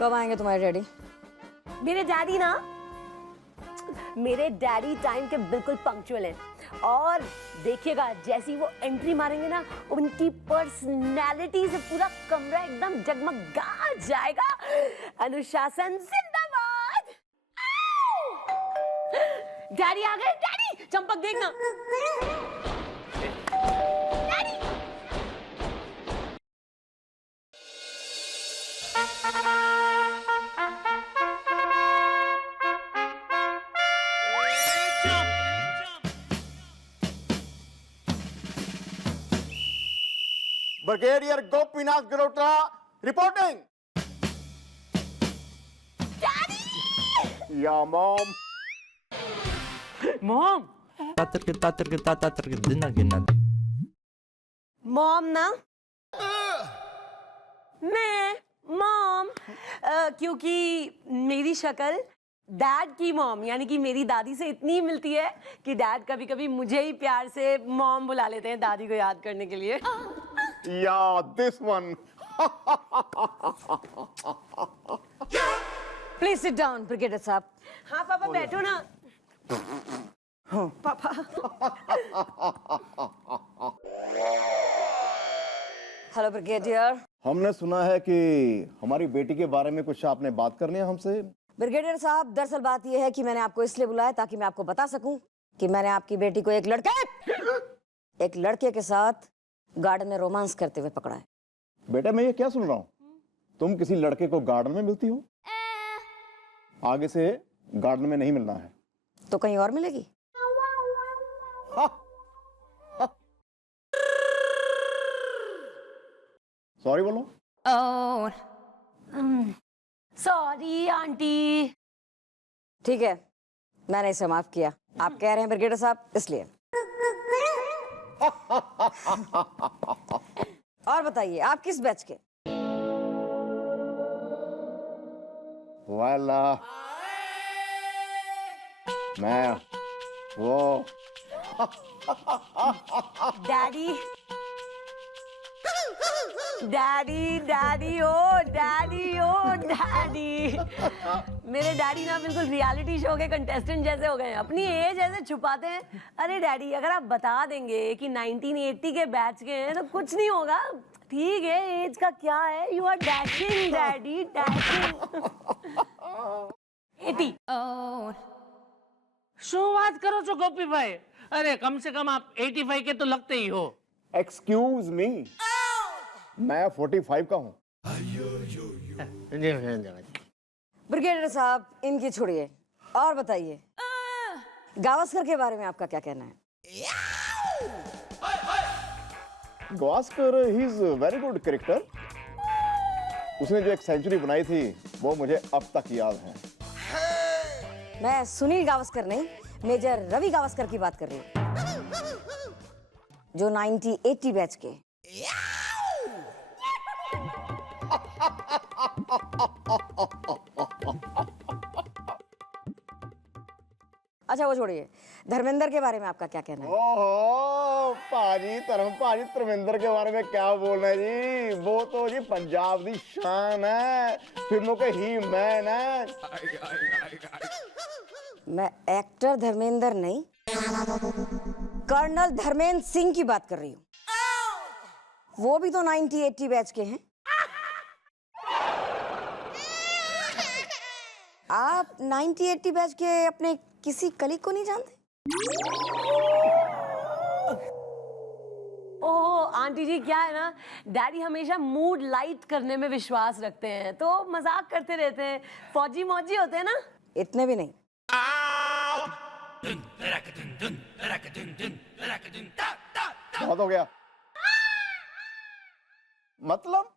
कब आएंगे तुम्हारे डैडी? मेरे डैडी टाइम के बिल्कुल पंक्चुअल हैं। और देखिएगा जैसे ही वो एंट्री मारेंगे ना, उनकी पर्सनैलिटी से पूरा कमरा एकदम जगमगा जाएगा। अनुशासन जिंदाबाद। डैडी आ गए। डैडी चंपक देखना। Daddy brigadier Gopinath Girota reporting. या मॉम। मॉम ना मैं मॉम क्योंकि मेरी शक्ल डैड की मॉम यानी कि मेरी दादी से इतनी मिलती है कि डैड कभी कभी मुझे ही प्यार से मॉम बुला लेते हैं दादी को याद करने के लिए। या this one. Please sit down brigadier साहब। हाँ पापा बैठो ना। पापा हेलो ब्रिगेडियर। हमने सुना है कि हमारी बेटी के बारे में कुछ आपने बात करनी है हमसे। ब्रिगेडियर साहब, दरअसल बात यह है कि मैंने आपको इसलिए बुलाया ताकि मैं आपको बता सकूं कि मैंने आपकी बेटी को एक लड़के के साथ गार्डन में रोमांस करते हुए पकड़ा है। बेटा मैं ये क्या सुन रहा हूँ? तुम किसी लड़के को गार्डन में मिलती हो? आगे से गार्डन में नहीं मिलना है। तो कहीं और मिलेगी? सॉरी बोलो। Sorry aunty. ठीक है, मैंने इसे माफ किया। आप कह रहे हैं ब्रिगेडियर साहब, इसलिए। और बताइए, आप किस बैच के? वाला मैं वो डैडी डैडी डैडी ओ डैडी ओ डैडी। मेरे डैडी ना बिल्कुल रियलिटी शो के कंटेस्टेंट जैसे हो गए हैं, अपनी एज ऐसे छुपाते हैं। अरे डैडी अगर आप बता देंगे कि 1980 के बैच के हैं तो कुछ नहीं होगा। ठीक है, एज का क्या है। You are dashing daddy, dashing. 80। શું વાત કરો છો ગોપીભાઈ? અરે કમ से कम आप 85 के तो लगते ही हो। एक्सक्यूज मी, मैं 45 का हूँ। ब्रिगेडियर साहब, इनकी छोड़िए और बताइए, गावस्कर के बारे में आपका क्या कहना है? Gavaskar he is very good character. उसने जो एक सेंचुरी बनाई थी वो मुझे अब तक याद है। मैं सुनील गावस्कर नहीं, मेजर रवि गावस्कर की बात कर रही हूँ, जो 1980 बैच के। अच्छा वो छोड़िए, धर्मेंद्र के बारे में आपका क्या कहना है? ओहो पाजी धर्मेंद्र के बारे में क्या बोलना है जी। वो तो जी पंजाब की शान है, फिल्मों के ही मैन है। मैं एक्टर धर्मेंद्र नहीं, कर्नल धर्मेंद्र सिंह की बात कर रही हूँ। वो भी तो 1980 बैच के हैं। आप 1980 बैच के अपने किसी कलीग को नहीं जानते? ओह आंटी जी, क्या है ना, डैडी हमेशा मूड लाइट करने में विश्वास रखते हैं तो मजाक करते रहते हैं। फौजी मौजी होते हैं ना। इतने भी नहीं। बहुत हो गया, मतलब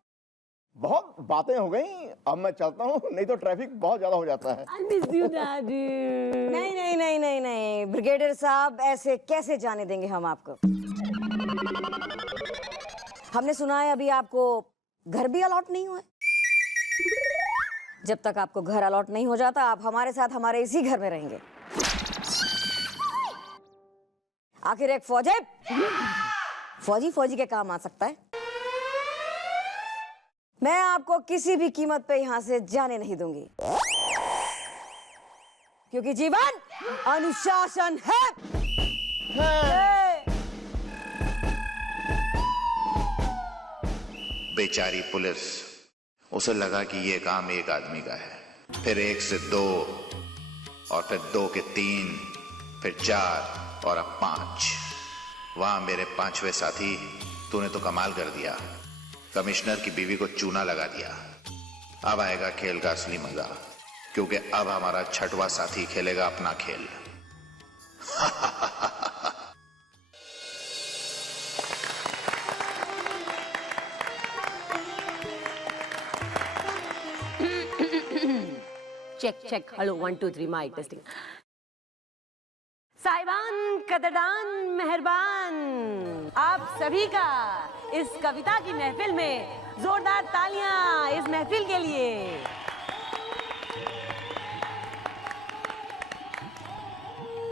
बहुत बातें हो गई। अब मैं चलता हूँ, नहीं तो ट्रैफिक बहुत ज्यादा हो जाता है। I miss you, Daddy. नहीं नहीं नहीं नहीं नहीं ब्रिगेडियर साहब, ऐसे कैसे जाने देंगे हम आपको? हमने सुना है अभी आपको घर भी अलॉट नहीं हुआ है। जब तक आपको घर अलॉट नहीं हो जाता, आप हमारे साथ हमारे इसी घर में रहेंगे। आखिर एक फौज है, फौजी के काम आ सकता है। मैं आपको किसी भी कीमत पे यहाँ से जाने नहीं दूंगी, क्योंकि जीवन अनुशासन है। बेचारी पुलिस, उसे लगा कि ये काम एक आदमी का है, फिर 1 से 2 और फिर 2 के 3, फिर 4 और अब 5। वहां मेरे 5वें साथी, तूने तो कमाल कर दिया। कमिश्नर की बीवी को चूना लगा दिया। अब आएगा खेल का असली मजा, क्योंकि अब हमारा 6वां साथी खेलेगा अपना खेल। Check check, hello 1 2 3 mike testing. साहिबान, कदरदान, मेहरबान, आप सभी का इस कविता की महफिल में जोरदार तालियां इस महफिल के लिए।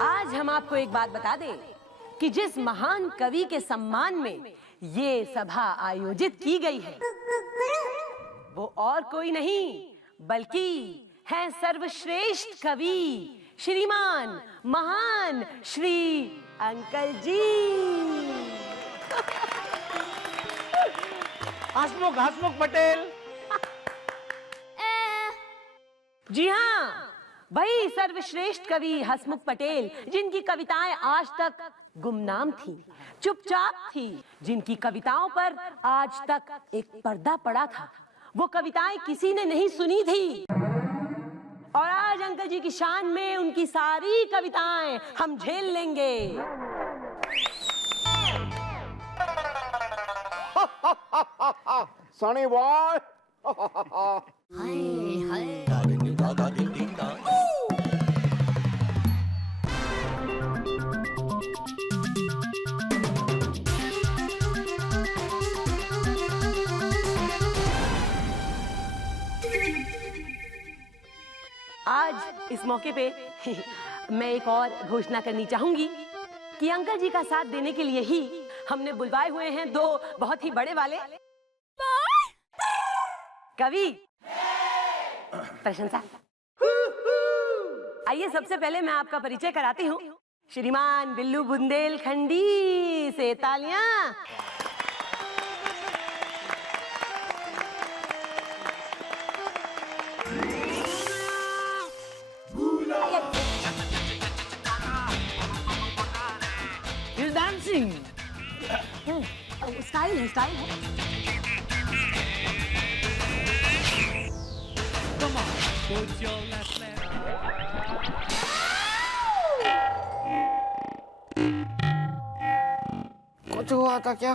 आज हम आपको एक बात बता दें कि जिस महान कवि के सम्मान में ये सभा आयोजित की गई है, वो और कोई नहीं बल्कि हैं सर्वश्रेष्ठ कवि श्रीमान महान श्री अंकल जी। हसमुख पटेल। जी हाँ, वही सर्वश्रेष्ठ कवि हसमुख पटेल, जिनकी कविताएं आज तक गुमनाम थी, चुपचाप थी, जिनकी कविताओं पर आज तक एक पर्दा पड़ा था। वो कविताएं किसी ने नहीं सुनी थी, और आज अंकल जी की शान में उनकी सारी कविताएं हम झेल लेंगे। सनी बॉय। आज इस मौके पे मैं एक और घोषणा करनी चाहूंगी कि अंकल जी का साथ देने के लिए ही हमने बुलवाए हुए हैं 2 बहुत ही बड़े वाले कवि। प्रशंसा। आइए सबसे पहले मैं आपका परिचय कराती हूँ। श्रीमान बिल्लू बुंदेलखंडी से तालियां। डांसिंग स्टाइल है, स्टाइल है। कुछ हुआ था क्या?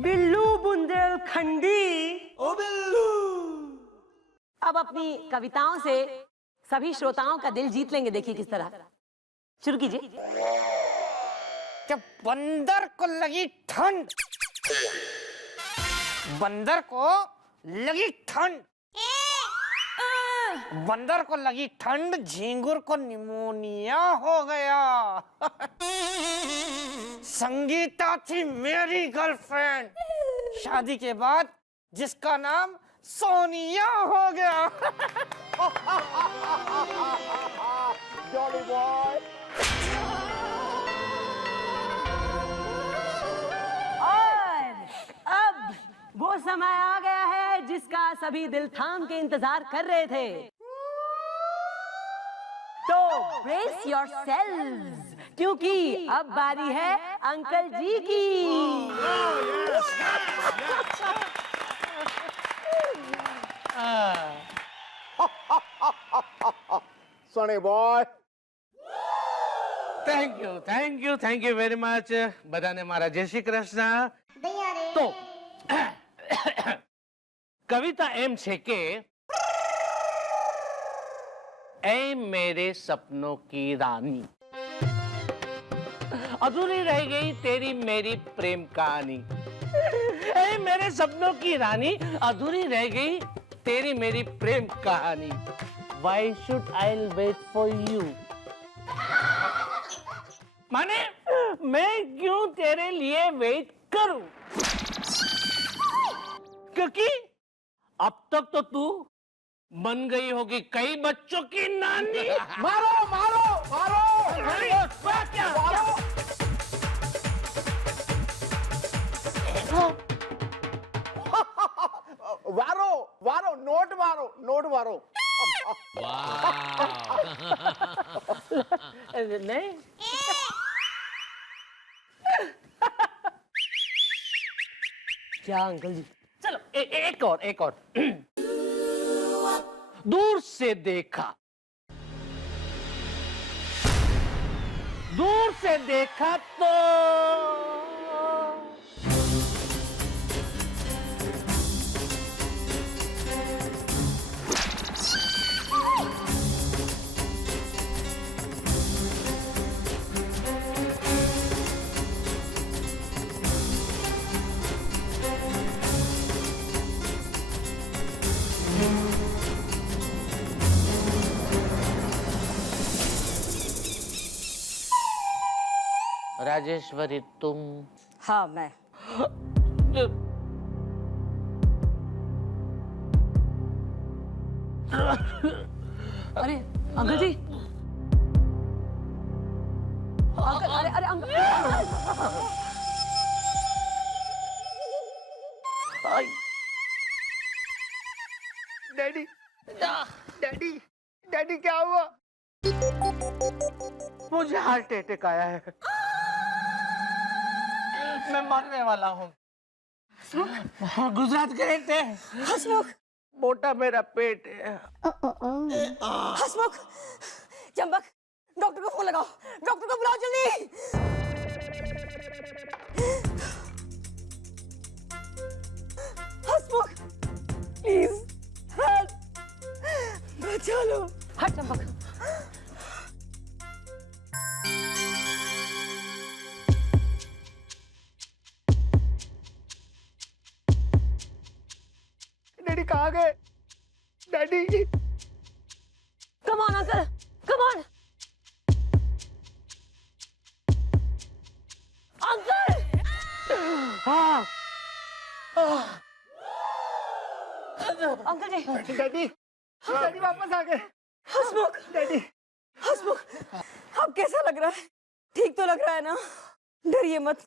बिल्लू बुंदेलखंडी। ओ बिल्लू। अब अपनी कविताओं से सभी श्रोताओं का दिल जीत लेंगे। देखिए किस तरह। शुरू कीजिए। जब बंदर को लगी ठंड, बंदर को लगी ठंड, बंदर को लगी ठंड, झींगुर को निमोनिया हो गया। संगीता थी मेरी गर्लफ्रेंड, शादी के बाद जिसका नाम सोनिया हो गया। Jolly boy. और अब वो समय आ गया है जिसका सभी दिल थाम के इंतजार कर रहे थे। तो ब्रेस योरसेल्व्स, क्योंकि अब बारी है अंकल जी की। Sunny boy. Thank you very much. बधाने मारा जय श्री कृष्ण। तो कविता एम छे के ऐ मेरे सपनों की रानी, अधूरी रह गई तेरी मेरी प्रेम कहानी। ऐ मेरे सपनों की रानी, अधूरी रह गई तेरी मेरी प्रेम कहानी। Why should I wait for you? माने मैं क्यों तेरे लिए वेट करूं? क्योंकि अब तक तो तू बन गई होगी कई बच्चों की नानी। मारो मारो मारो क्या? वारो वारो नोट मारो नोट मारो। नहीं क्या अंकल जी? चलो एक और दूर से देखा तो राजेश्वरी तुम हाँ मैं। अरे अंकल जी, अंकल, अरे अंकल, डैडी डैडी डैडी क्या हुआ? मुझे हार्ट अटैक आया है। मैं मरने वाला हूँ। गुजरात गए थे। हसमुख, मोटा मेरा पेट है। हसमुख, चंपक, डॉक्टर को फोन लगाओ, डॉक्टर को बुलाओ जल्दी। हसमुख, प्लीज हेल्प, बचा लो। हट चंपक। डैडी कहाँ गए? Daddy come on uncle, come on uncle. हाँ अंकल जी, डैडी डैडी वापस आ गए। हसमुख, डैडी हसमुख, अब कैसा लग रहा है? ठीक तो लग रहा है ना? डरिए मत,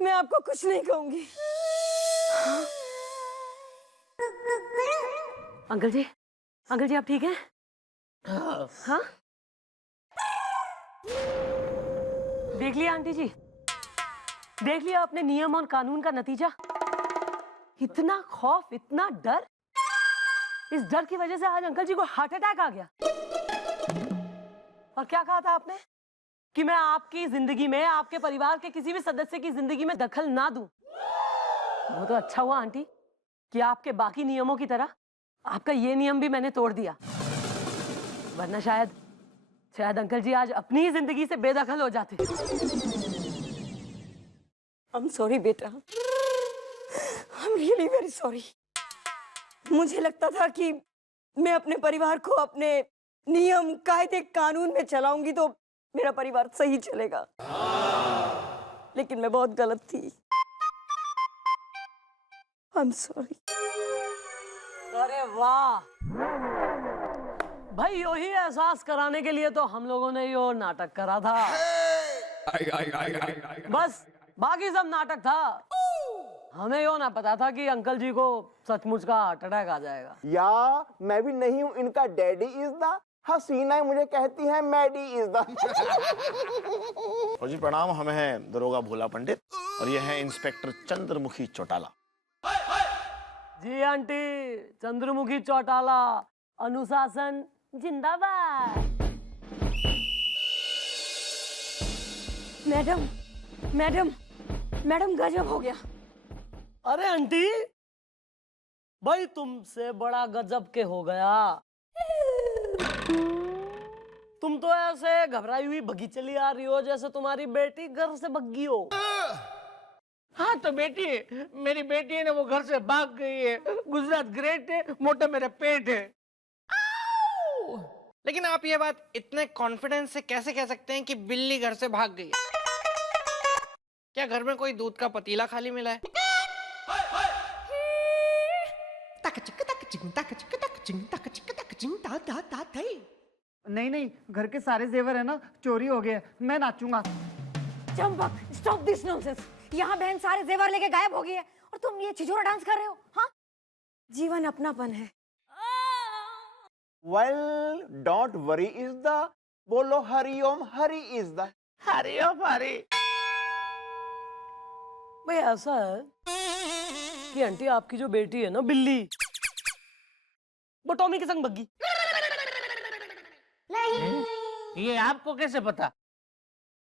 मैं आपको कुछ नहीं कहूंगी। अंकल जी आप ठीक हैं? हाँ? देख लिया आंटी जी, देख लिया अपने नियम और कानून का नतीजा। इतना खौफ, इतना डर, इस डर की वजह से आज अंकल जी को हार्ट अटैक आ गया। और क्या कहा था आपने कि मैं आपकी जिंदगी में, आपके परिवार के किसी भी सदस्य की जिंदगी में दखल ना दूं। वो तो अच्छा हुआ आंटी कि आपके बाकी नियमों की तरह आपका ये नियम भी मैंने तोड़ दिया, वरना शायद अंकल जी आज अपनी ही जिंदगी से बेदखल हो जाते। I'm sorry बेटा, I'm really very sorry। मुझे लगता था कि मैं अपने परिवार को अपने नियम, कायदे, कानून में चलाऊंगी तो मेरा परिवार सही चलेगा, लेकिन मैं बहुत गलत थी। I'm sorry। अरे वाह भाई, यही एहसास कराने के लिए तो हम लोगों ने यो नाटक करा था। बस बाकी सब नाटक था, हमें यो ना पता था कि अंकल जी को सचमुच का हार्ट अटैक आ जाएगा। या मैं भी नहीं हूँ इनका डैडी इज द हसीना मुझे कहती है मैडी इज द। जी प्रणाम, हम हैं दरोगा भोला पंडित और ये है इंस्पेक्टर चंद्रमुखी चौटाला। जी आंटी, चंद्रमुखी चौटाला, अनुशासन जिंदाबाद। मैडम मैडम मैडम गजब हो गया। अरे आंटी, भाई तुमसे बड़ा गजब के हो गया। तुम तो ऐसे घबराई हुई भगी चली आ रही हो जैसे तुम्हारी बेटी घर से भगी हो। हाँ तो बेटी, मेरी बेटी है ना, वो घर से भाग गई है। गुजरात ग्रेट है, मोटा मेरा पेट है। लेकिन आप ये बात इतने कॉन्फिडेंस से कैसे कह सकते हैं कि बिल्ली घर से भाग गई है? क्या घर में कोई दूध का पतीला खाली मिला है? नहीं नहीं, घर के सारे जेवर है ना चोरी हो गए। मैं नाचूंगा। Champak, stop this nonsense. यहाँ बहन सारे जेवर लेके गायब हो गई है और तुम ये छिछोरा डांस कर रहे हो। हाँ, जीवन अपनापन है। वेल डोंट वरी इज द, बोलो हरिओम हरि इज द। हरिओम हरि। भाई ऐसा है कि आंटी आपकी जो बेटी है ना बिल्ली, वो टॉमी के संग भगी। ये आपको कैसे पता?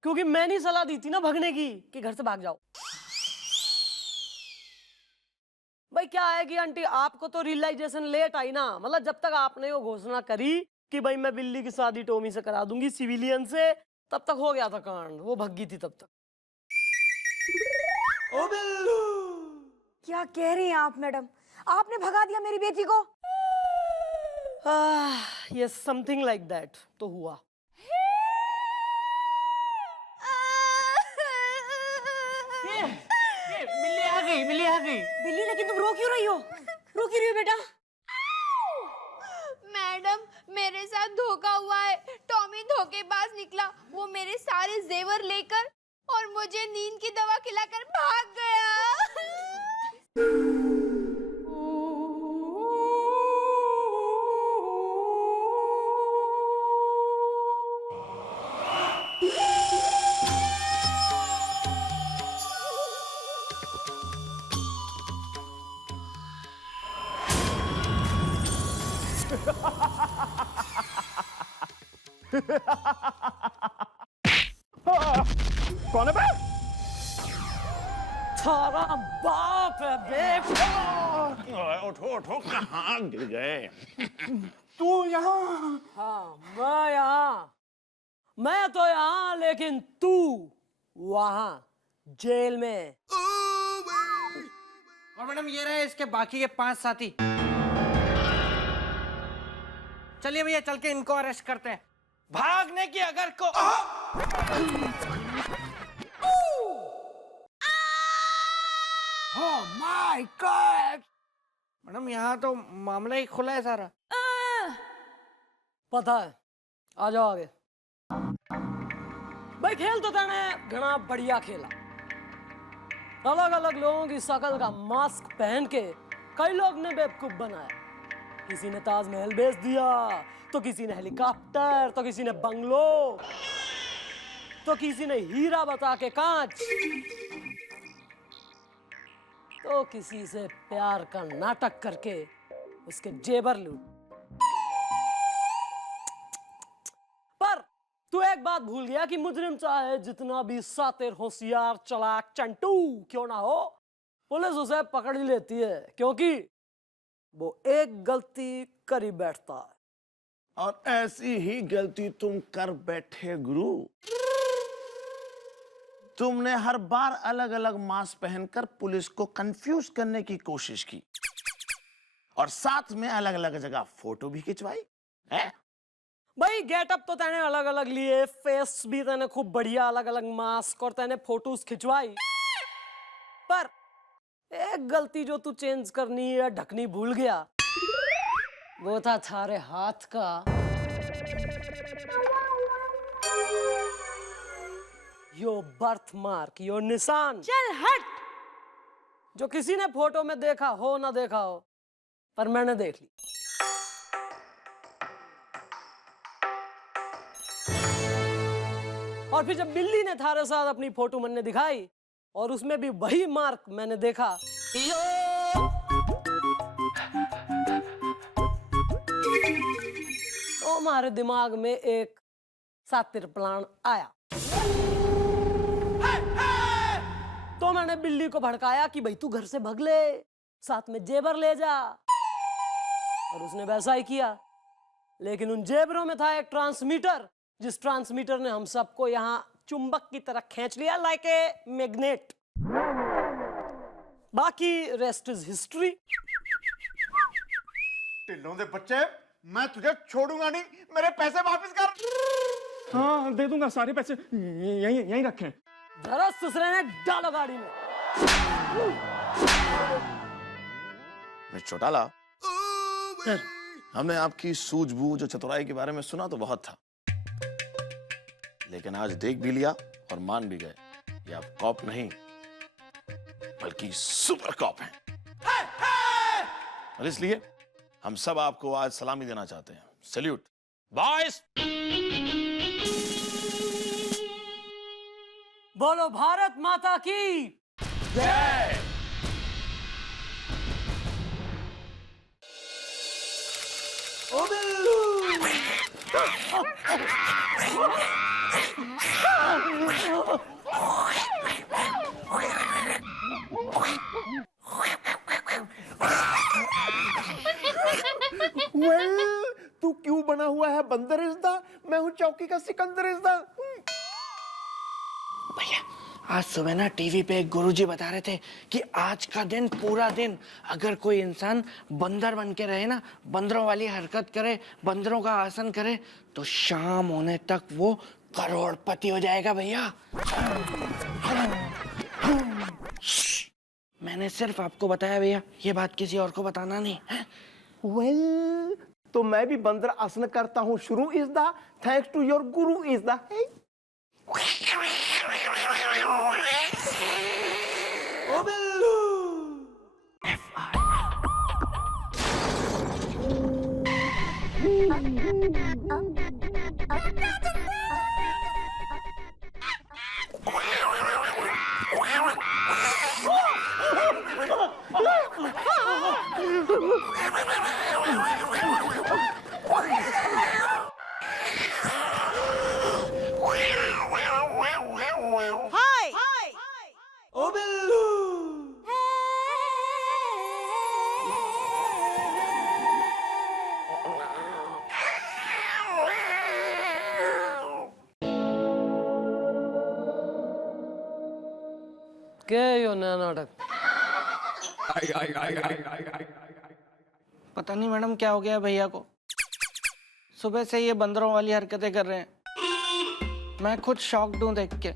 क्योंकि मैंने सलाह दी थी ना भगने की, कि घर से भाग जाओ। भाई क्या है कि आंटी आपको तो रियलाइजेशन लेट आई ना, मतलब जब तक आपने वो घोषणा करी कि भाई मैं बिल्ली की शादी टॉमी से करा दूंगी सिविलियन से, तब तक हो गया था कांड, वो भगी थी तब तक। ओ बिल्लू, क्या कह रही हैं आप मैडम? आपने भगा दिया मेरी बेटी को? ये समथिंग लाइक दैट तो हुआ। बिल्ली आ गई, बिल्ली आ गई। बिल्ली, लेकिन तुम रो क्यों रही हो? रो क्यों रही हो बेटा? मैडम, मेरे साथ धोखा हुआ है। टॉमी धोखेबाज निकला। वो मेरे सारे जेवर लेकर और मुझे नींद की दवा खिलाकर भाग गया। कौन है बे? सारा बाप है बे। उठो उठो, कहाँ गिर गए? तू यहाँ? हाँ, मैं यहाँ, मैं तो यहाँ, लेकिन तू वहाँ जेल में। और मैडम ये रहे इसके बाकी के 5 साथी। चलिए भैया, चल के इनको अरेस्ट करते हैं। भागने की अगर को ओह माय गॉड! मैडम यहाँ तो मामला ही खुला है सारा। पता है, आ जाओ आगे। भाई खेल तो तने घना बढ़िया खेला। अलग अलग लोगों की शकल का मास्क पहन के कई लोग ने बेवकूफ बनाया। किसी ने ताजमहल बेच दिया, तो किसी ने हेलीकॉप्टर, तो किसी ने बंगलो, तो किसी ने हीरा बता के कांच, तो किसी से प्यार का नाटक करके उसके जेवर लूट। पर तू एक बात भूल गया कि मुजरिम चाहे जितना भी सातिर, होशियार, चालाक, चंटू क्यों ना हो, पुलिस उसे पकड़ ही लेती है, क्योंकि वो एक गलती कर ही बैठता है। और ऐसी ही गलती तुम कर बैठे गुरु। तुमने हर बार अलग अलग मास्क पहनकर पुलिस को कंफ्यूज करने की कोशिश की और साथ में अलग अलग जगह फोटो भी खिंचवाई है? भाई गेटअप तो तैने अलग अलग लिए, फेस भी तैने खूब बढ़िया अलग अलग मास्क और तैने फोटोज खिंचवाई, पर एक गलती जो तू चेंज करनी है ढकनी भूल गया, वो था थारे हाथ का यो बर्थ मार्क, यो निशान। चल हट। जो किसी ने फोटो में देखा हो ना देखा हो, पर मैंने देख ली। और फिर जब बिल्ली ने थारे साथ अपनी फोटो मैंने दिखाई और उसमें भी वही मार्क मैंने देखा, तो हमारे दिमाग में एक सातिर प्लान आया। तो मैंने बिल्ली को भड़काया कि भाई तू घर से भाग ले, साथ में जेवर ले जा, और उसने वैसा ही किया। लेकिन उन जेवरों में था एक ट्रांसमीटर, जिस ट्रांसमीटर ने हम सबको यहाँ चुंबक की तरह खींच लिया, लाइक ए मैग्नेट। बाकी रेस्ट इज हिस्ट्री। ढिल्लों दे बच्चे, मैं तुझे छोड़ूंगा नहीं, मेरे पैसे वापस कर। हाँ दे दूंगा, सारे पैसे यहीं यहीं रखे हैं। जरा ससुरे ने डालो गाड़ी में। मिस्टर चौटाला, हमने आपकी सूझबूझ और चतुराई के बारे में सुना तो बहुत था, लेकिन आज देख भी लिया और मान भी गए ये आप कॉप नहीं बल्कि सुपर कॉप हैं। और इसलिए हम सब आपको आज सलामी देना चाहते हैं। Salute boys. बोलो भारत माता की जय। ओ बिल्लू। तू क्यों बना हुआ है बंदर इज़्दा? मैं हूँ चौकी का सिकंदर इज़्दा। भैया आज सुबह ना टीवी पे एक गुरुजी बता रहे थे कि आज का दिन, पूरा दिन अगर कोई इंसान बंदर बन के रहे ना, बंदरों वाली हरकत करे, बंदरों का आसन करे, तो शाम होने तक वो करोड़पति हो जाएगा भैया। मैंने सिर्फ आपको बताया भैया, ये बात किसी और को बताना नहीं है? वेल, तो मैं भी बंदर आसन करता हूँ शुरू इज़्दा, थैंक्स टू योर गुरु इज़्दा। ओ बिल्लू। ओ बिल्लू। क्या यो नया नाटक? पता नहीं मैडम क्या हो गया है भैया को, सुबह से ये बंदरों वाली हरकतें कर रहे हैं। मैं खुद शॉक्ड हूं देख के।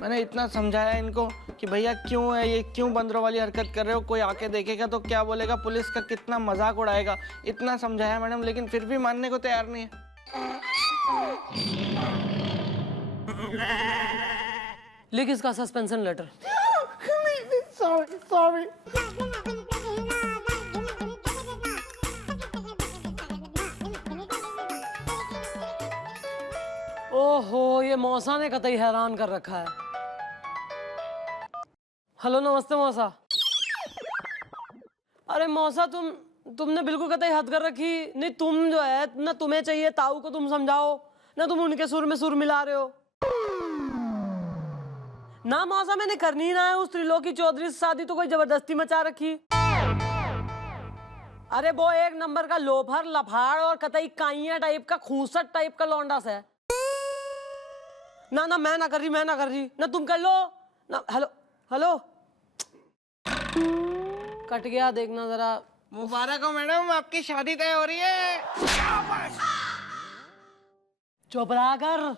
मैंने इतना समझाया इनको कि भैया क्यों है ये, क्यों बंदरों वाली हरकत कर रहे हो, कोई आके देखेगा तो क्या बोलेगा, पुलिस का कितना मजाक उड़ाएगा। इतना समझाया मैडम, लेकिन फिर भी मानने को तैयार नहीं है। लिख इसका सस्पेंशन लेटर। Sorry sorry. ओहो, ये मौसा ने कतई हैरान कर रखा है। हेलो नमस्ते मौसा। अरे मौसा तुमने बिल्कुल कतई हद कर रखी। नहीं तुम जो है ना, तुम्हें चाहिए ताऊ को तुम समझाओ ना, तुम उनके सुर में सुर मिला रहे हो ना। मौसा मैंने करनी ना है उस त्रिलोकी चौधरी से शादी, तो कोई जबरदस्ती मचा रखी। अरे वो एक नंबर का लोफर, लफाड़ और कतई काइया टाइप का, खूसट टाइप का लौंडा सा है ना। ना मैं ना कर रही ना, तुम कर लो ना। हेलो हेलो, कट गया, देखना जरा। मुबारक हो मैडम, आपकी शादी तय हो रही है। चुप रहा कर,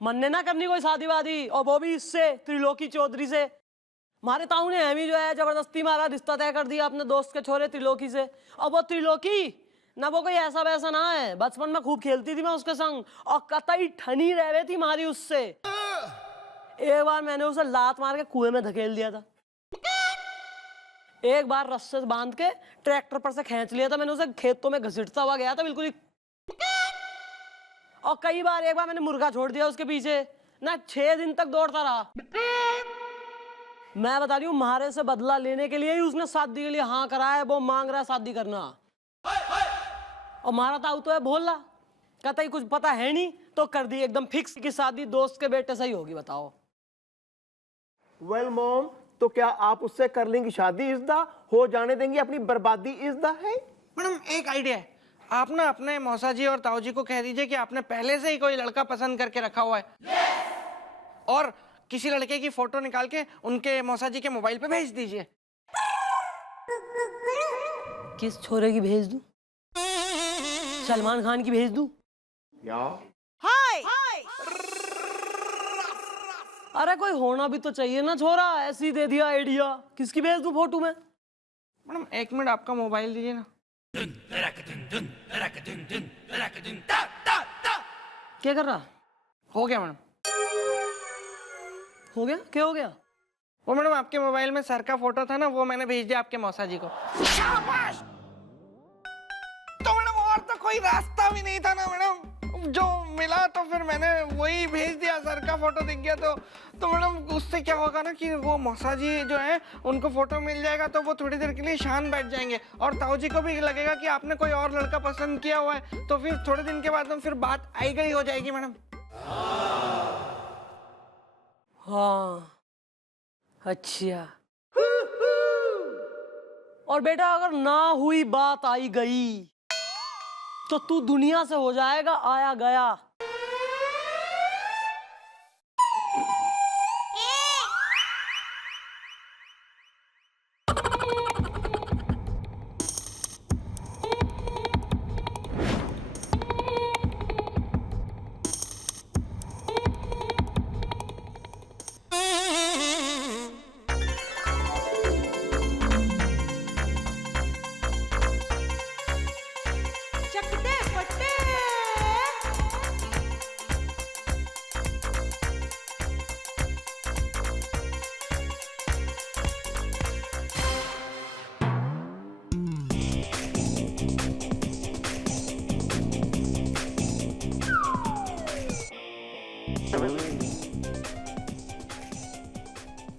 मन्ने ना करनी कोई शादी वादी, और वो भी इससे, त्रिलोकी चौधरी से। हमारे ताऊ ने हमें जो है जबरदस्ती मारा रिश्ता तय कर दिया अपने दोस्त के छोरे त्रिलोकी से। और वो त्रिलोकी ना, वो कोई ऐसा वैसा ना है, बचपन में खूब खेलती थी मैं उसके संग, और कतई ठनी रह थी मारी उससे। एक बार मैंने उसे लात मार के कुएं में धकेल दिया था, एक बार रस्से से बांध के ट्रैक्टर पर से खींच लिया था मैंने उसे, खेतों में घसीटता हुआ गया था बिल्कुल ही। और कई बार, एक बार मैंने मुर्गा छोड़ दिया उसके पीछे ना, 6 दिन तक दौड़ता रहा। मैं बता रही हूँ, म्हारे से बदला लेने के लिए ही उसने शादी के लिए हाँ करा है। वो मांग रहा है शादी करना, और मारा ताऊ तो है भोला, कहता ही कुछ पता है नहीं, तो कर दी एकदम फिक्स की शादी दोस्त के बेटे से ही होगी। बताओ। वेल मॉम, तो क्या आप उससे कर लेंगी शादी इज़्दा? हो जाने देंगी अपनी बर्बादी इज़्दा है? मैडम एक आइडिया है, आप ना अपने मौसा जी और ताऊ जी को कह दीजिए कि आपने पहले से ही कोई लड़का पसंद करके रखा हुआ है, और किसी लड़के की फोटो निकाल के उनके मौसा जी के मोबाइल पे भेज दीजिए। किस छोरे की भेज दूं? सलमान खान की भेज दूं? क्या? अरे कोई होना भी तो चाहिए ना छोरा, ऐसे ही दे दिया आइडिया। किसकी भेज दूं फोटो में? मैडम 1 मिनट आपका मोबाइल दीजिए ना। क्या कर रहा? हो गया मैडम। हो गया? क्या हो गया? वो मैडम आपके मोबाइल में सर का फोटो था ना, वो मैंने भेज दिया आपके मौसा जी को। शाबाश! तो मैडम और तो कोई रास्ता भी नहीं था ना मैडम, जो मिला तो फिर मैंने वही भेज दिया, सर का फोटो दिख गया तो मैडम उससे क्या होगा ना कि वो मौसा जी जो है उनको फोटो मिल जाएगा तो वो थोड़ी देर के लिए शांत बैठ जाएंगे और ताऊ जी को भी लगेगा कि आपने कोई और लड़का पसंद किया हुआ है, तो फिर थोड़े दिन के बाद फिर बात आई गई हो जाएगी मैडम। हाँ अच्छा। और बेटा अगर ना हुई बात आई गई तो तू दुनिया से हो जाएगा आया गया।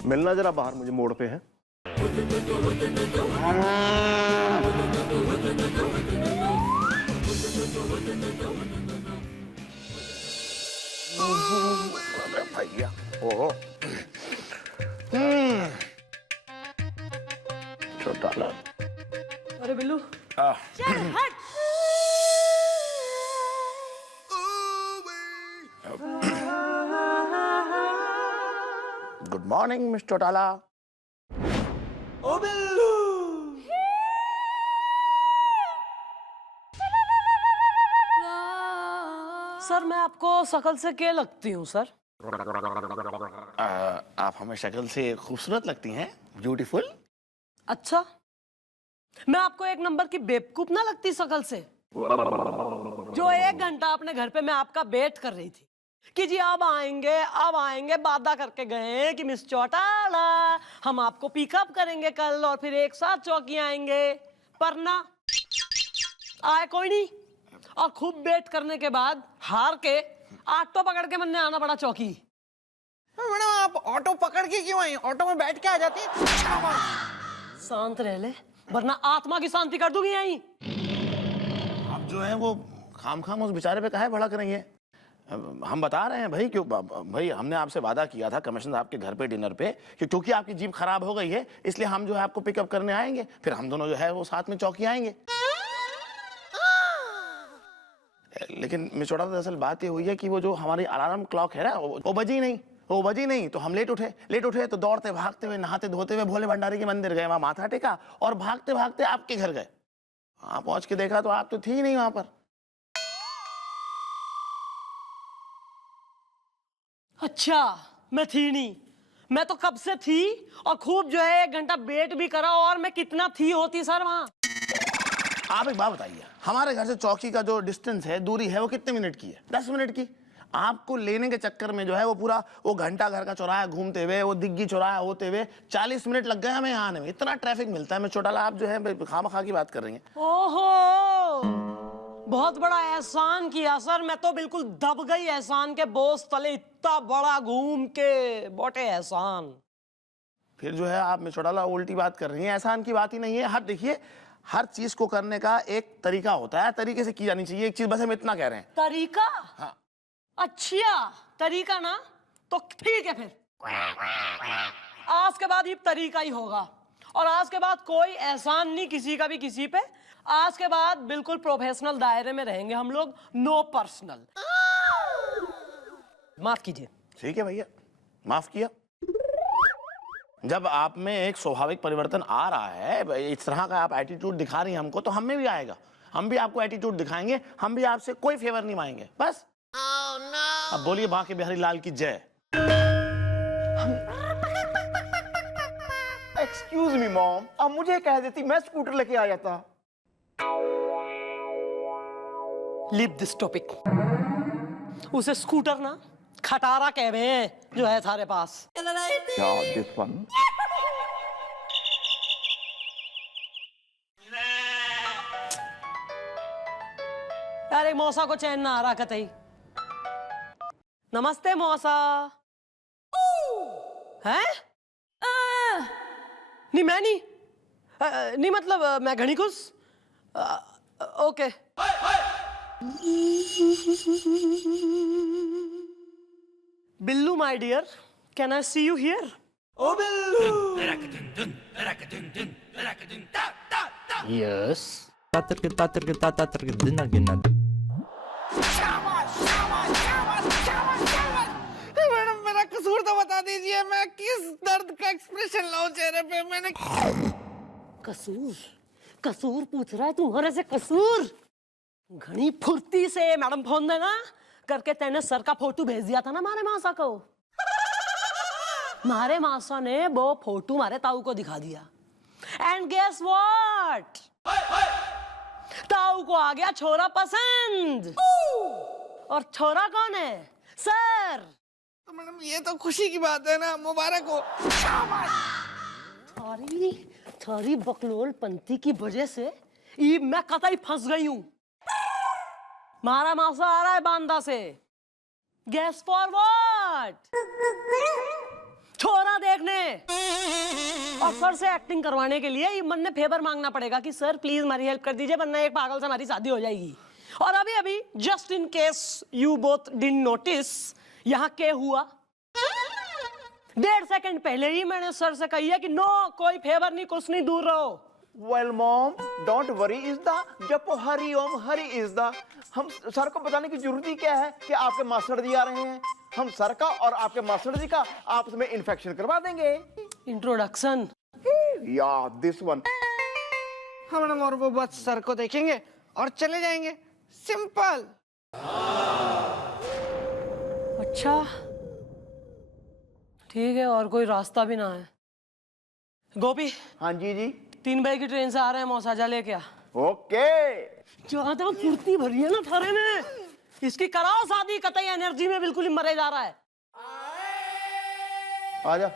मिलना जरा बाहर, मुझे मोड़ पे है। भैया ओहो छोटा ला। अरे Billu good morning miss Chautala. ओ बिल्लू सर मैं आपको शकल से क्या लगती हूँ सर? आप हमें शक्ल से खूबसूरत लगती हैं, ब्यूटीफुल। अच्छा मैं आपको एक नंबर की बेवकूफ ना लगती शकल से? जो 1 घंटा अपने घर पे मैं आपका वेट कर रही थी कि जी अब आएंगे वादा करके गए कि मिस चौटाला हम आपको पिकअप करेंगे कल और फिर एक साथ चौकी आएंगे, पर ना आए कोई नहीं। और खूब वेट करने के बाद हार के ऑटो पकड़ के मैंने आना पड़ा चौकी। मैडम आप ऑटो पकड़ के क्यों आई? ऑटो में बैठ के आ जाती। शांत रह ले वरना आत्मा की शांति कर दूंगी यहीं। आप जो है वो खाम उस बेचारे पे काहे भड़क रही हैं? हम बता रहे हैं भाई, क्यों भाई हमने आपसे वादा किया था कमिश्नर साहब के घर पे डिनर पे कि क्योंकि आपकी जीभ खराब हो गई है इसलिए हम जो है आपको पिकअप करने आएंगे, फिर हम दोनों जो है वो साथ में चौकी आएंगे। लेकिन मिस चौटाला दरअसल बात ये हुई है कि वो जो हमारी अलार्म क्लॉक है ना वो बजी नहीं, तो हम लेट उठे तो दौड़ते भागते हुए नहाते धोते हुए भोले भंडारी के मंदिर गए, वहां माथा टेका और भागते भागते आपके घर गए। वहां पहुंच के देखा तो आप तो थी नहीं वहां पर। अच्छा मैं थी नहीं, मैं तो कब से थी और खूब जो है 1 घंटा वेट भी करा। और मैं कितना थी होती सर वहां? आप एक बात बताइए, हमारे घर से चौकी का जो डिस्टेंस है, दूरी है, वो कितने मिनट की है? 10 मिनट की। आपको लेने के चक्कर में जो है वो पूरा वो घंटा घर का चौराहा घूमते हुए, वो दिग्गी चौराहा होते हुए 40 मिनट लग गए हमें यहाँ आने में। इतना ट्रैफिक मिलता है। मैं चौटाला आप जो है खामखा की बात कर रही हैं। ओहो बहुत बड़ा एहसान किया सर, मैं तो बिल्कुल दब गई एहसान के बोझ तले। इतना बड़ा घूम के बोटे एहसान। फिर जो है आप मैं चौटाला उल्टी बात कर रही हैं। एहसान की बात ही नहीं है। हर देखिए हर चीज को करने का एक तरीका होता है, तरीके से की जानी चाहिए एक चीज। बस हम इतना कह रहे हैं। तरीका? हाँ। अच्छा तरीका ना, तो ठीक है फिर आज के बाद ये तरीका ही होगा। और आज के बाद कोई एहसान नहीं किसी का भी किसी पे। आज के बाद बिल्कुल प्रोफेशनल दायरे में रहेंगे हम लोग, नो पर्सनल। माफ कीजिए। ठीक है भैया, माफ किया। जब आप में एक स्वाभाविक परिवर्तन आ रहा है, इस तरह का आप एटीट्यूड दिखा रही हैं हमको, तो हम में भी आएगा। हम भी आपको एटीट्यूड दिखाएंगे, हम भी आपसे कोई फेवर नहीं मांगेंगे, बस। अब बोलिए बांके बिहारी लाल की जय। एक्सक्यूज मी मॉम, अब मुझे कह देती मैं स्कूटर लेके आ जाता। Leave this topic. उसे स्कूटर ना खटारा कहवे जो है थारे पास। This one. अरे मौसा को चैन ना आ रहा कतई। नमस्ते मौसा। हैं? नहीं मैं नहीं, नहीं मतलब मैं घनी खुश। Okay. Billu my dear, can I see you here? Oh Billu. Yes. Madam मेरा कसूर तो बता दीजिए, मैं किस दर्द का एक्सप्रेशन लाऊं चेहरे पे? मैंने कसूर कसूर पूछ रहा है तुम्हारे से? कसूर घनी फुर्ती से मैडम फोन देना करके तेने सर का फोटो भेज दिया था ना मारे मासा को। मारे मासा ने वो फोटो मारे ताऊ को दिखा दिया एंड गेस व्हाट, ताऊ को आ गया छोरा पसंद। और छोरा कौन है? सर। तो मैडम ये तो खुशी की बात है ना, मुबारक हो। थारी बकलोल पंथी की वजह से ये मैं कतई फंस गई हूं। मारा मासा आ रहा है बांदा से। Guess for what? छोरा देखने। और सर से एक्टिंग करवाने के लिए ये मन ने फेवर मांगना पड़ेगा कि सर प्लीज हमारी हेल्प कर दीजिए वरना एक पागल से हमारी शादी हो जाएगी। और अभी अभी just in case you both didn't notice, यहाँ के हुआ 1.5 सेकंड पहले ही मैंने सर से कही है कि नो कोई फेवर नहीं, कुछ नहीं, दूर रहो। वेल मॉम डोंट वरी, इज द जपो हरि ओम हरि इज द। हम सर को बताने की जरूरत ही क्या है कि आपके मास्टर जी आ रहे हैं। हम सर का और आपके मास्टर जी का आपस में इन्फेक्शन करवा देंगे। इंट्रोडक्शन। या दिस वन। हाँ मैडम, और वो बस सर को देखेंगे और चले जाएंगे, सिंपल। अच्छा ठीक है, और कोई रास्ता भी ना है। गोपी। हाँ जी जी। 3 बजे की ट्रेन से आ रहे हैं, मौसाजा लेके आ। ओके। ज्यादा फुर्ती भरी है ना थारे में, इसकी कराओ शादी। कतई एनर्जी में बिल्कुल ही मरे जा रहा है। आजा।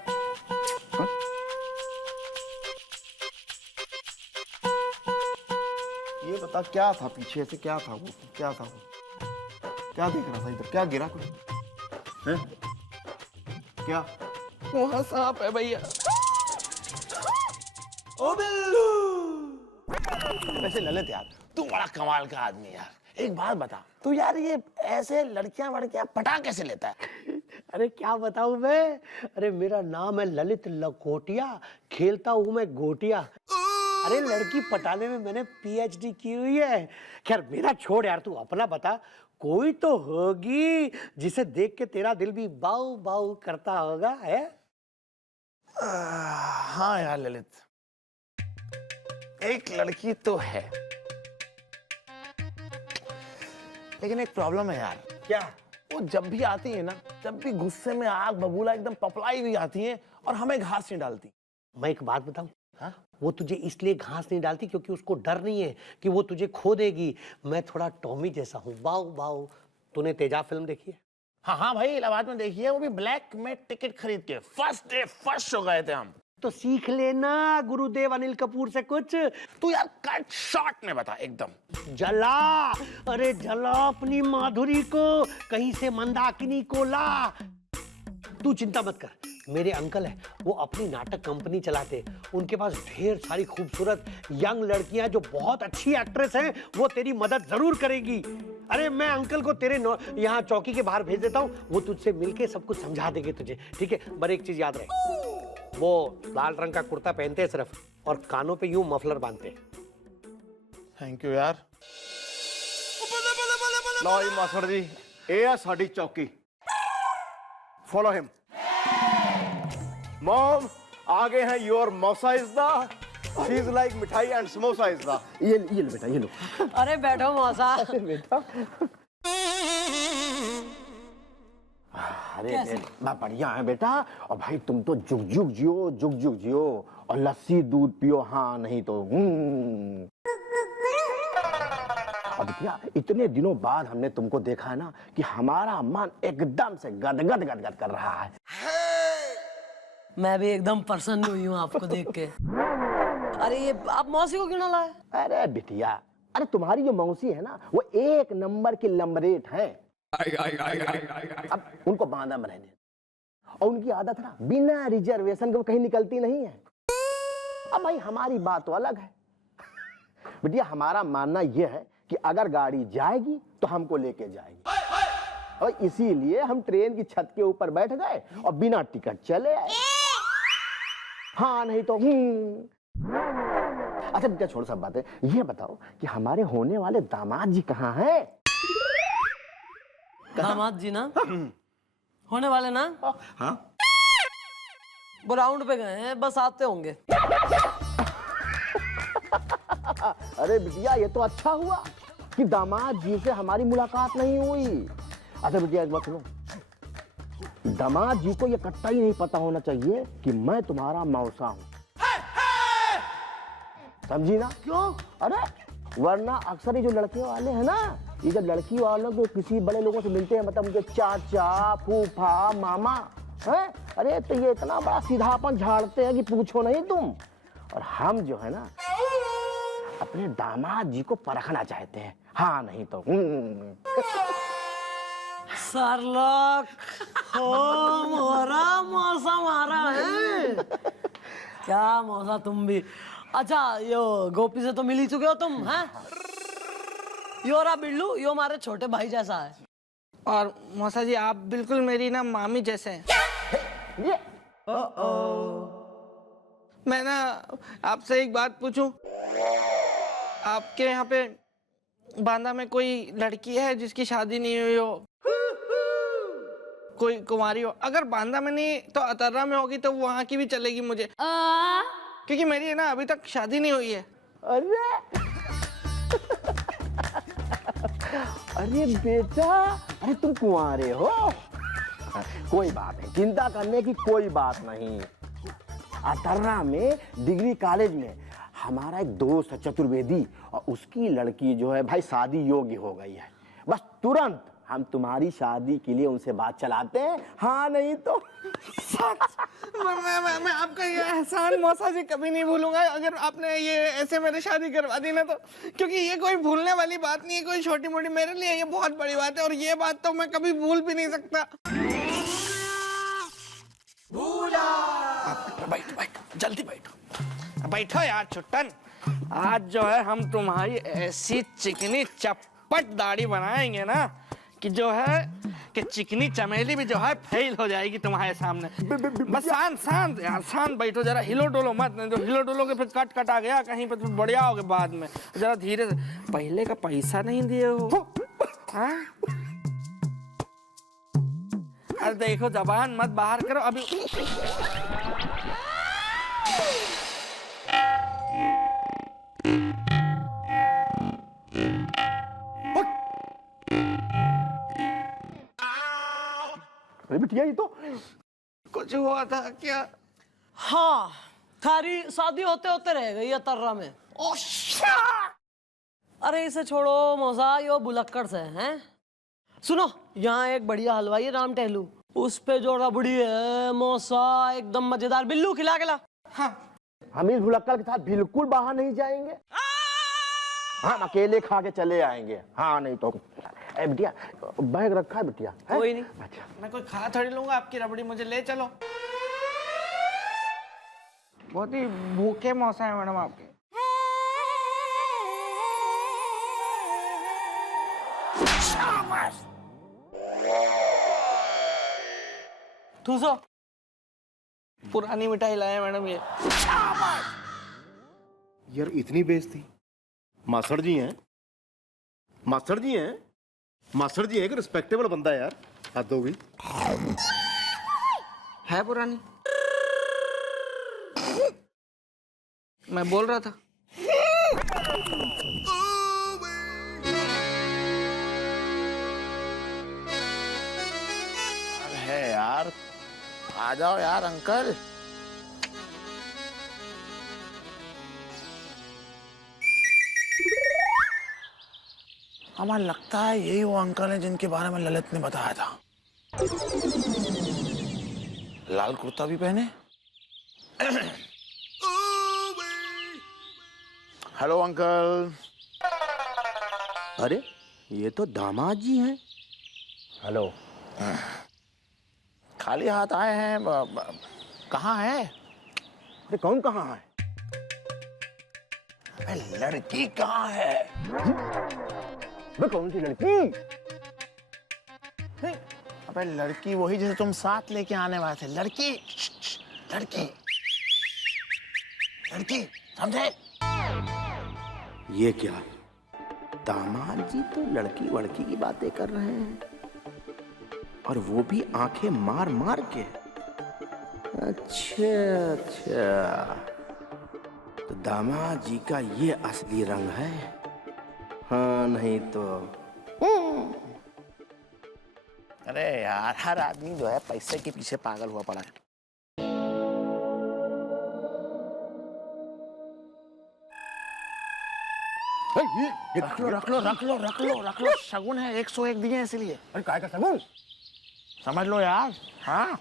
ये बता क्या था पीछे से, क्या था वो, क्या था वो, क्या देख रहा था इधर? क्या गिरा कुछ है? क्या? वहाँ सांप है भैया। ओ बिल्लू। वैसे ललित यार, तू बड़ा कमाल का आदमी यार। एक बात बता, तू यार ये ऐसे लड़कियां वड़कियां पटा कैसे लेता है? अरे क्या बताऊं मैं, अरे मेरा नाम है ललित लखोटिया, खेलता हूं मैं गोटिया। अरे लड़की पटाने में मैंने PhD की हुई है। खैर मेरा छोड़ यार, तू अपना बता। कोई तो होगी जिसे देख के तेरा दिल भी बाऊ बाऊ करता होगा, है? हाँ यार ललित, एक लड़की तो है, लेकिन एक प्रॉब्लम है यार। क्या? वो जब भी आती है ना, जब भी गुस्से में आग बबूला एकदम पपलाई हुई आती है और हमें घास नहीं डालती। मैं एक बात बताऊं, हाँ? वो तुझे इसलिए घास नहीं डालती क्योंकि उसको डर नहीं है कि वो तुझे खो देगी। मैं थोड़ा टॉमी जैसा हूँ, बाऊ बाऊ। तूने तेजाब फिल्म देखी है? हाँ हाँ भाई, इलाहाबाद में देखी है, वो भी ब्लैक में टिकट खरीद के। फर्स्ट डे फर्स्ट शो गए थे हम। तो सीख लेना गुरुदेव अनिल कपूर से कुछ। तू यार कट शॉट में बता एकदम। जला, अरे जला अपनी माधुरी को, कहीं से मंदाकिनी को ला। तू चिंता मत कर, मेरे अंकल है, वो अपनी नाटक कंपनी चलाते। उनके पास ढेर सारी खूबसूरत यंग लड़कियां जो बहुत अच्छी एक्ट्रेस हैं, वो तेरी मदद जरूर करेगी। अरे मैं अंकल को तेरे यहाँ चौकी के बाहर भेज देता हूँ, वो तुझसे मिलके सब कुछ समझा देंगे तुझे, ठीक है? पर एक चीज याद रहे, वो लाल रंग का कुर्ता पहनते हैं सिर्फ, और कानों पे यूं मफलर बांधते हैं। थैंक यू यार। लो जी मास्टर जी, ये है साडी चौकी। Follow him. मॉम, आगे हैं योर मौसा is the she is like मिठाई एंड समोसा इज द। ये लो बेटा, ये लो। अरे बैठो मौसा। बेटा अरे बढ़िया है बेटा। और भाई तुम तो जुग जुग जियो, जुग जुग जियो, और लस्सी दूध पियो, हाँ नहीं तो अब भैया इतने दिनों बाद हमने तुमको देखा है ना कि हमारा मन एकदम से गदगद गदगद कर रहा है। मैं भी एकदम प्रसन्न हुई हूँ आपको देख के। अरे ये आप मौसी को क्यों ना लाए? अरे बिटिया, अरे तुम्हारी जो मौसी है ना वो एक नंबर की लंबरेट है। अब उनको बांधा में रहने, और उनकी आदत है ना बिना रिजर्वेशन के वो कहीं निकलती नहीं है। अब भाई हमारी बात तो अलग है बिटिया। हमारा मानना यह है कि अगर गाड़ी जाएगी तो हमको लेके जाएगी, और इसीलिए हम ट्रेन की छत के ऊपर बैठ गए और बिना टिकट चले आए। हाँ नहीं तो अच्छा बेटा छोड़ सब बातें, ये बताओ कि हमारे होने वाले दामाद जी कहाँ हैं? दामाद जी ना होने वाले ना, हाँ वो राउंड पे गए हैं, बस आते होंगे। अरे बिटिया ये तो अच्छा हुआ कि दामाद जी से हमारी मुलाकात नहीं हुई। अच्छा बिटिया एक बात सुनो, दामाद जी को ये कट्टाई नहीं पता होना चाहिए कि मैं तुम्हारा मौसा हूँ, समझी ना? क्यों? अरे वरना अक्सर ये जो लड़के वाले हैं ना, ये जब लड़की वालों को किसी बड़े लोगों से मिलते हैं, मतलब उनके चाचा फूफा मामा हैं, अरे तो ये इतना बड़ा सीधापन झाड़ते हैं कि पूछो नहीं तुम। और हम जो है ना अपने दामाद जी को परखना चाहते हैं, हाँ नहीं तो सरलक हो मोरा मौसा मारा है। क्या मौसा तुम भी। अच्छा यो गोपी से तो मिल ही चुके हो तुम, हैं? यो रहा बिल्लू, यो हमारे छोटे भाई जैसा है। और मौसा जी आप बिल्कुल मेरी ना मामी जैसे हैं। मैं ना आपसे एक बात पूछूं, आपके यहाँ पे बांदा में कोई लड़की है जिसकी शादी नहीं हुई हो, कोई कुंवारी हो? अगर बांदा में नहीं तो अतर्रा में होगी तो वहाँ की भी चलेगी मुझे, क्योंकि मेरी है ना अभी तक शादी नहीं हुई है। अरे अरे बेटा, अरे तुम कुंवारे हो? कोई बात नहीं, चिंता करने की कोई बात नहीं। अतर्रा में डिग्री कॉलेज में हमारा एक दोस्त है चतुर्वेदी, और उसकी लड़की जो है भाई शादी योग्य हो गई है। बस तुरंत हम तुम्हारी शादी के लिए उनसे बात चलाते हैं, हाँ नहीं तो मैं आपका ये एहसान मौसा जी कभी नहीं भूलूंगा अगर आपने ये ऐसे मेरी शादी करवा दी ना तो, क्योंकि ये कोई भूलने वाली बात नहीं है, कोई छोटी मोटी, मेरे लिए ये बहुत बड़ी बात है, और ये बात तो मैं कभी भूल भी नहीं सकता। बैठो बैठो जल्दी बैठो, बैठो यार छुट्टन। आज जो है हम तुम्हारी ऐसी चिकनी चप्पट दाढ़ी बनाएंगे ना कि जो है कि चिकनी चमेली भी जो है फेल हो जाएगी तुम्हारे सामने। बस शांत शांत यार, शांत बैठो जरा, हिलो डोलो मत, नहीं तो हिलो डोलोगे फिर कट आ गया कहीं पर, बढ़िया होगे बाद में। जरा धीरे से, पहले का पैसा नहीं दिए हो, हाँ? अरे देखो जबान मत बाहर करो अभी। अरे बिटिया ये तो कुछ हुआ था क्या? हाँ, थारी शादी होते होते रह गई अतर्रा में। अरे इसे छोड़ो मौसा, यो बुलक्कड़ से हैं। सुनो, यहाँ एक बढ़िया हलवाई है राम टहलू, उस पे जो रबड़ी है मौसा एकदम मजेदार। बिल्लू खिला के ला। हाँ हम इस भुलक्कड़ के साथ बिल्कुल बाहर नहीं जाएंगे, हम अकेले खा के चले आएंगे, हाँ नहीं तो। ए बिटिया बैग रखा है बिटिया? कोई नहीं। अच्छा मैं कोई खा थोड़ी लूंगा आपकी रबड़ी, मुझे ले चलो। बहुत ही भूखे मौसा है मैडम आपके। ठूसो, पुरानी मिठाई लाए मैडम ये। यार इतनी बेइज्जती। मास्टर जी हैं, मास्टर जी हैं, मास्टर जी हैं कि रिस्पेक्टेबल बंदा है यार, हद हो गई। है पुरानी, मैं बोल रहा था। है यार, आ जाओ यार अंकल। हमें लगता है यही वो अंकल है जिनके बारे में ललित ने बताया था। लाल कुर्ता भी पहने। Hello uncle. अरे ये तो दामाद जी हैं। हेलो। खाली हाथ आए हैं। कहाँ है? अरे कौन कहाँ है? अबे लड़की कहाँ है? वे कौन सी लड़की? अबे लड़की वही जैसे तुम साथ लेके आने वाले थे। लड़की लड़की लड़की, समझे? ये क्या? दामाद जी तो लड़की वड़की की बातें कर रहे हैं, और वो भी आंखें मार मार के। अच्छा अच्छा, तो दामाद जी का ये असली रंग है। हाँ नहीं तो। अरे यार, हर आदमी जो है पैसे के पीछे पागल हुआ पड़ा है। रख लो रख लो रख लो रख लो रख लो, शगुन है, 101 दिए इसलिए। अरे काय का शगुन? समझ लो यार। हाँ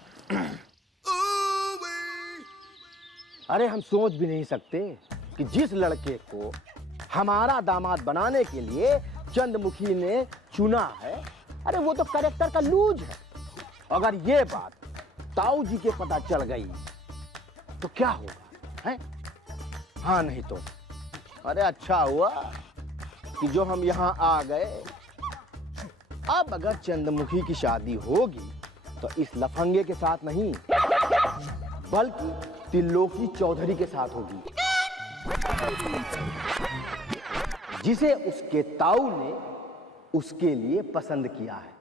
अरे हम सोच भी नहीं सकते कि जिस लड़के को हमारा दामाद बनाने के लिए चंद्रमुखी ने चुना है, अरे वो तो कैरेक्टर का लूज है। अगर ये बात ताऊ जी के पता चल गई तो क्या होगा, हैं? हाँ नहीं तो। अरे अच्छा हुआ कि जो हम यहाँ आ गए। अब अगर चंद्रमुखी की शादी होगी तो इस लफंगे के साथ नहीं, बल्कि त्रिलोकी चौधरी के साथ होगी, जिसे उसके ताऊ ने उसके लिए पसंद किया है।